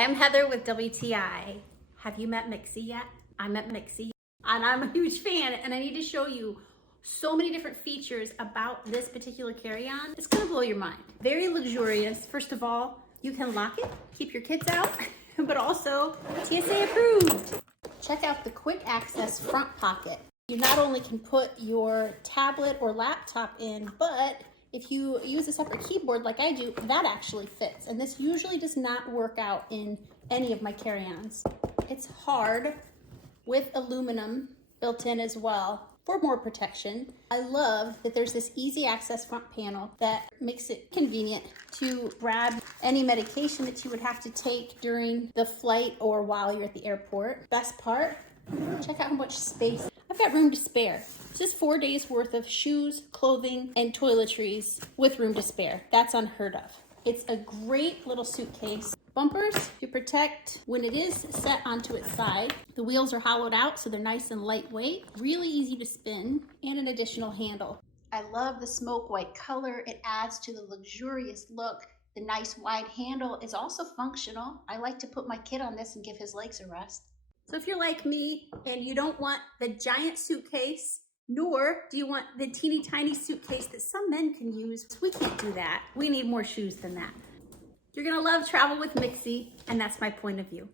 Hi, I'm Heather with WTI. Have you met Mixi yet? I met Mixi and I'm a huge fan, and I need to show you so many different features about this particular carry-on. It's gonna blow your mind. Very luxurious. First of all, you can lock it, keep your kids out, but also Tsa Approved. Check out the quick access front pocket. You not only can put your tablet or laptop in, but if you use a separate keyboard like I do, that actually fits. And this usually does not work out in any of my carry-ons. It's hard with aluminum built in as well for more protection. I love that there's this easy access front panel that makes it convenient to grab any medication that you would have to take during the flight or while you're at the airport. Best part, check out how much space. I've got room to spare. This is 4 days worth of shoes, clothing, and toiletries with room to spare. That's unheard of. It's a great little suitcase. Bumpers to protect when it is set onto its side. The wheels are hollowed out so they're nice and lightweight, really easy to spin, and an additional handle. I love the smoke white color. It adds to the luxurious look. The nice wide handle is also functional. I like to put my kid on this and give his legs a rest. So if you're like me and you don't want the giant suitcase, nor do you want the teeny tiny suitcase that some men can use, we can't do that. We need more shoes than that. You're gonna love travel with Mixi, and that's my point of view.